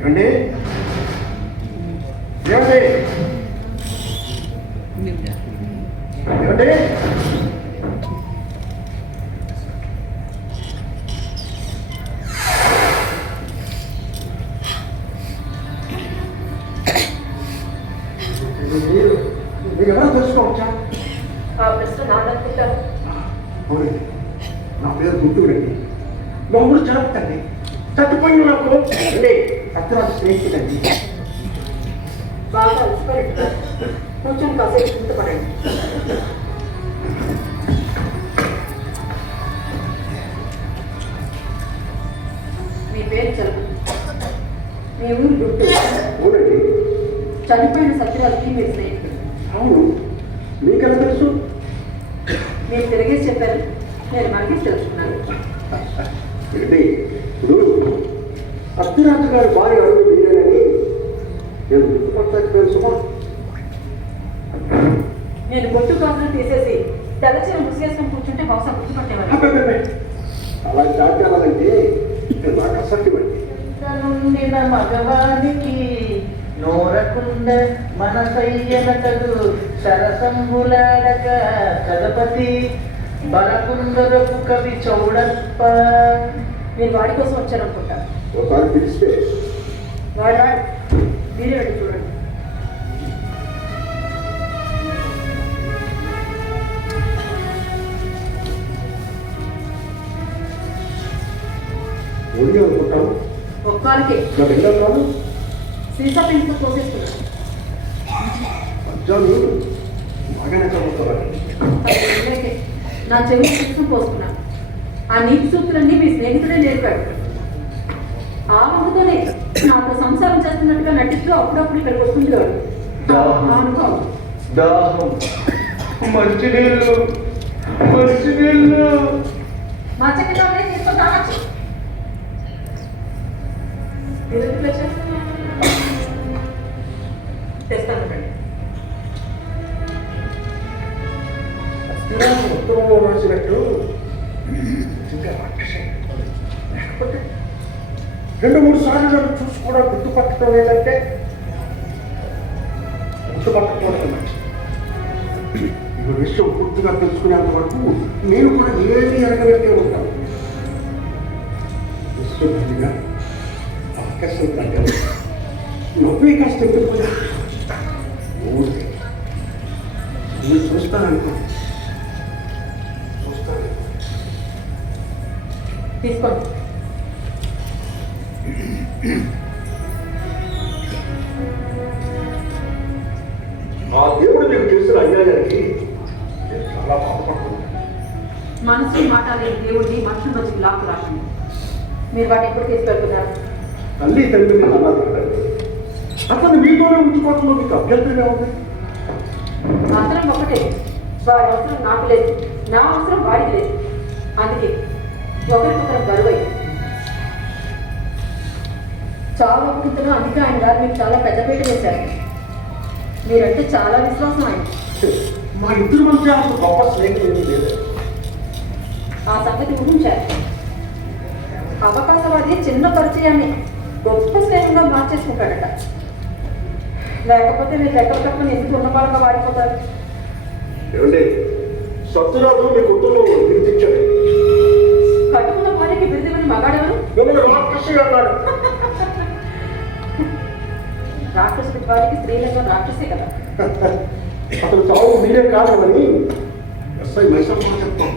ఏమండి? ఏమండి? ఏమండి? మీరు ఎవరో తెలుసుకోవచ్చా నా పేరు గుంటూరండి. మా ఊరు చదువుతండి చచ్చిపోయిన నాకు. అర్ధరాత్రి స్నేహితుడండి బాగా అలసిపోయినట్టున్నారు కొంచెం కాసేపు చింతపడండి. మీ పేరు చదువు మీ ఊరు గుంటూరు అవునండి చనిపోయిన సత్యరాజుకి మీరు స్నేహితుడు. అవును. మీకెలా తెలుసు? మీరు తిరిగేసి చెప్పారు. నేను మనకి తెలుసుకున్నాను. ఇప్పుడు అర్ధరాత్రి గారి భార్య అడుగు మీరేనని నేను గుర్తుపట్టలేకపోయాను సుమా. నేను బొట్టు కాసులు తీసేసి తెల్లచీర ముసిగేసుకొని కూర్చుంటే బహుశా గుర్తుపట్టేవారు. అలా జాగ్యాలంటే నాకు నుండిన మగవానికి నోరకుండ మనసయ్యనటడు సరసంబులాడక కదపతి బలకుందరపు కవి చౌడప్ప. మీరు వాడి కోసం వచ్చారనుకుంటా ఒకసారి పిలిస్తే. మీరే చూడండి. ఓడి అనుకుంటాను ఒక్కరికి నా సీసా పెంచుతో తోసేస్తున్నాను బాగానే చెవి తీసుకుని పోసుకున్నాను ఆ నీతి సూక్తులన్నీ మీ స్నేహితుడే నేర్పాడు. ఆ వంకతోనే నాతో సంసారం చేస్తున్నట్టుగా నటిస్తూ అప్పుడప్పుడు ఇక్కడికి వస్తుంది వాడు. ఆ అనుభవం. దాహం. మంచినీళ్ళు? తెస్తాను ఉత్తరంలో. లేకపోతే రెండు మూడు సార్లు నన్ను చూసి కూడా గుర్తుపట్టడం ఏంటంటే గుర్తుపట్టకూడదు. మంచిది విషయం పూర్తిగా తెలుసుకునేంత వరకు నేను కూడా ఏమి ఎరగనట్టే ఉంటాను. విశ్వభూమిగా ఆకర్షణ తగ్గదు నవ్వే కాస్త ఎందుకు నేను చూస్తాననుకో. చూస్తాను తీసుకోండి. దేవుడు మీకు చేసిన అన్యాయానికి చాలా బాధపడుతున్నాను మనసు మాట లేని దేవుడిని మనుషుల రోజుకి లాక్కు రాకండి. మీరు వాటిని ఎప్పుడు తీసుకెళ్తున్నారు? తల్లి తండ్రిని అన్నది అతను మీతోనే ఉంచుకోవడంలో మీకు అభ్యంతరమే ఉంది. అవసరం ఒకటే. వాడి అవసరం నాకు లేదు. నా అవసరం వాడికి లేదు. అందుకే ఒకరికొకరు గర్వై. చాలా ఒప్పుకుంటున్నా అందుకే ఆయన గారు మీకు చాలా పెద్దపీట వేశారు. మీరంటే చాలా విశ్వాసం ఆయన మా ఇద్దరి మధ్య అసలు గొప్ప స్నేహం ఏమీ లేదు. ఆ సంగతి ఊహించారు అవకాశవాది చిన్న పరిచయాన్ని గొప్ప స్నేహంగా మార్చేసుకుంటాడట. లేకపోతే మీరు ఎక్కడ తప్పని ఎందుకు ఉన్నపాలుగా వాడిపోతారు? ఏమండి? సత్యరాజు మీ కుటుంబంలో గుర్తించాడు కట్టుకున్న భార్యకి బిరుదుమని మగాడెవరు? మిమ్మల్ని అన్నాడు. రాక్షసుడి భార్యకి స్త్రీలంగా రాక్షసే కదా. అతను చావు మీరే కాదమని ఎస్ఐ మైసమ్మ చెప్తాం.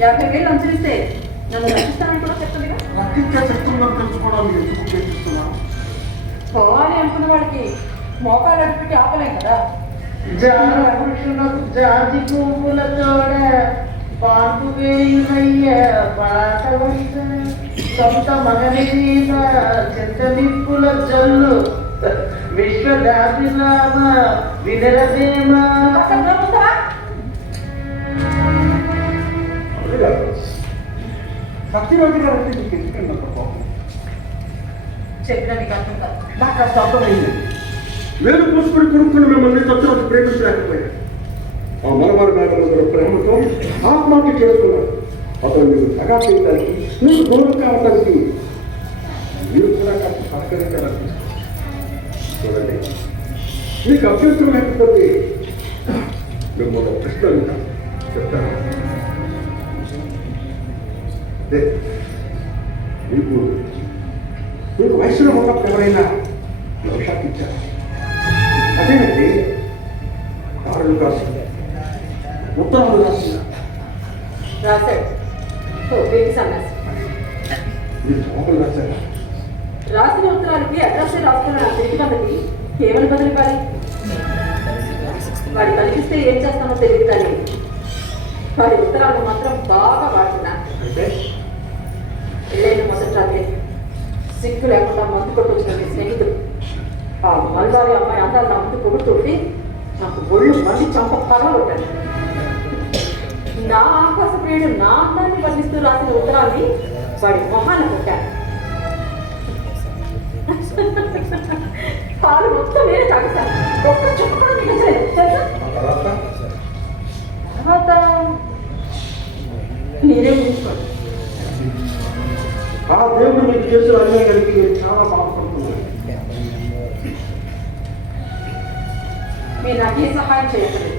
యాభై వేలు అంచరిస్తే నన్ను రక్షిస్తానని కూడా చెప్తుందిగా రక్షించే శక్తులను తెలుసుకోవడానికి ఎందుకు ప్రయత్నిస్తున్నాను పోవాలి అనుకున్న వాడికి మోకాలు అడుగుపెట్టి ఆపలేం కదా. జాతి పువ్వుల తోడ పాంపు వేయునయ్య సొంత మగని మీద చెంత నిప్పుల జల్లు. కాస్త దూరం ఉంచవా? సత్యరాజు గారు నాకు అసలు అర్థమైంది వేలు పూసుకుని కొనుక్కుని మిమ్మల్ని సత్యరాజు ప్రేమించలేకపోయాడు ఆ మలబారు మేఘమందుల ప్రేమతో ఆత్మహత్య చేసుకున్నాడు అతను మీరు దగా చేయడానికి మీరు దూరం కావడానికి మీరు కూడా నాకు సహకరించాలని చూడండి మీకు అభ్యంతరం లేకపోతే మిమ్మల్ని ఒక ప్రశ్న అడుగుతాను చెప్తాను అదే మీకు మీకు వయసులో ఉన్నప్పుడు ఎవరైనా భవిష్యత్తు ఇచ్చారు అదేనండి కారులు కాసు ఉత్తరాలు రాసిన రాశాడు ఓ వీటి సన్నాసి మీరు లోపల రాశారా రాసిన ఉత్తరాలకి అడ్రస్ రాసుకున్న నా తిరిగి పద్ధతి ఏమని బదిలిపాలి వాడి కనిపిస్తే ఏం చేస్తానో తెలియదు కానీ వాడి ఉత్తరాలను మాత్రం బాగా వాడుతున్నా. పెళ్ళైన మొదటి రాత్రి సిగ్గు లేకుండా మందు కొట్టొచ్చిన మీ స్నేహితుడు. ఆ మల్లారి అమ్మాయి అందాలు నా ముందు పొగుడుతుంటే నాకు ఒళ్ళు మంది చంప పగలగొట్టాను నా ఆకాశ ప్రియుడు నా అందాన్ని వర్ణిస్తూ రాసిన ఉత్తరాన్ని వాడి మొహాన్ని కొట్టాను పాలు మొత్తం నేనే తాగేశాను. ఒక్క చుక్క కూడా ఆ తర్వాత మీరే ఊహించుకోండి ఆ దేవుడు మీకు చేసిన అన్యాయానికి నేను చాలా బాధపడుతున్నాను మీరు నాకు ఏ సహాయం చేయట్లేదు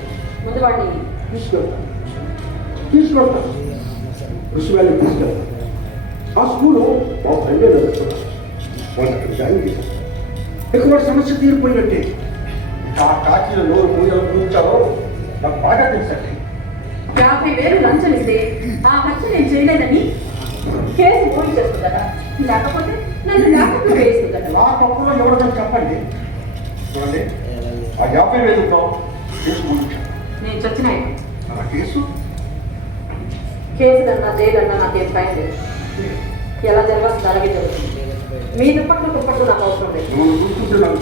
ముందు వాడిని తీసుకెళ్తాను. తీసుకెళ్తాను ఋషివాళ్ళకి తీసుకెళ్తాను ఆ స్కూలు మా ఫ్రెండే నడుస్తున్నాను వాళ్ళు అక్కడ జాయిన్ ఇక వాడి సమస్య తీరిపోయినట్టే. ఆ కాకీలో నోరు పూజలు పూజించాలో నాకు బాగా తెలుసండి. యాభై వేలు లంచం ఇస్తే ఆ హత్య నేను చేయలేదని కేసు పోయి చేస్తుందట. లేకపోతే నన్ను లేకపోతే వేస్తుందట నా తప్పులో ఎవరిదని చెప్పండి. చూడండి. ఆ యాభై వేలుతో కేసు నేను చచ్చిన ఆ కేసు కేసు కన్నా జైలన్నా నాకేం భయం లేదు. ఎలా జరగాల్సింది అలాగే జరుగుతుంది. మీ దుప్పట్లు దుప్పట్లు నాకు అవసరం లేదు. నువ్వు నాకు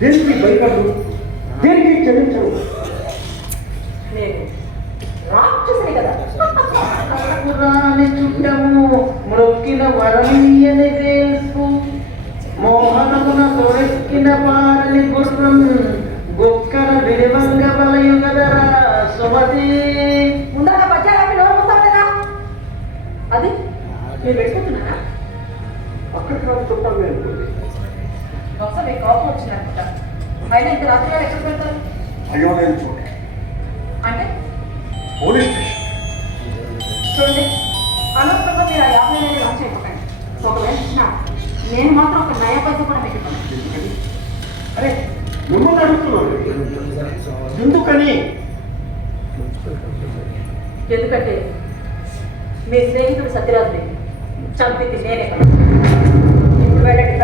దేనికి భయపడదు దేనికి క్షమించను? నేను రాక్షసుని కదా. పురాణి చుట్టము మ్రొక్కిన వరమీయని వేల్పు మోహనమున తొడెక్కిన పారని గుర్రం. అది? మీరు వెళ్ళిపోతున్నారా? అక్కడికి రాదు చుట్టాలు అనుకుంది బహుశా మీకు కోపం వచ్చిందనుకుంటా. అయినా ఇంత రాత్రి వేళ ఎక్కడ పెడతారు అయ్యో నేను చూడండి అంటే? Police station. చూడండి. అనవసరంగా మీరు ఆ యాభై వేలు లాంచ్ అయిపోకండి ఒకవేళ ఇచ్చినా నేను మాత్రం ఒక నయ పైసా కూడా. ఎందుకని? అరే మిమ్మల్ని అడుగుతున్నాను ఎందుకని? ఎందుకంటే మీ స్నేహితుడు సత్యరాజ్ చంపింది నేనే. ఇంటి వెళ్ళండి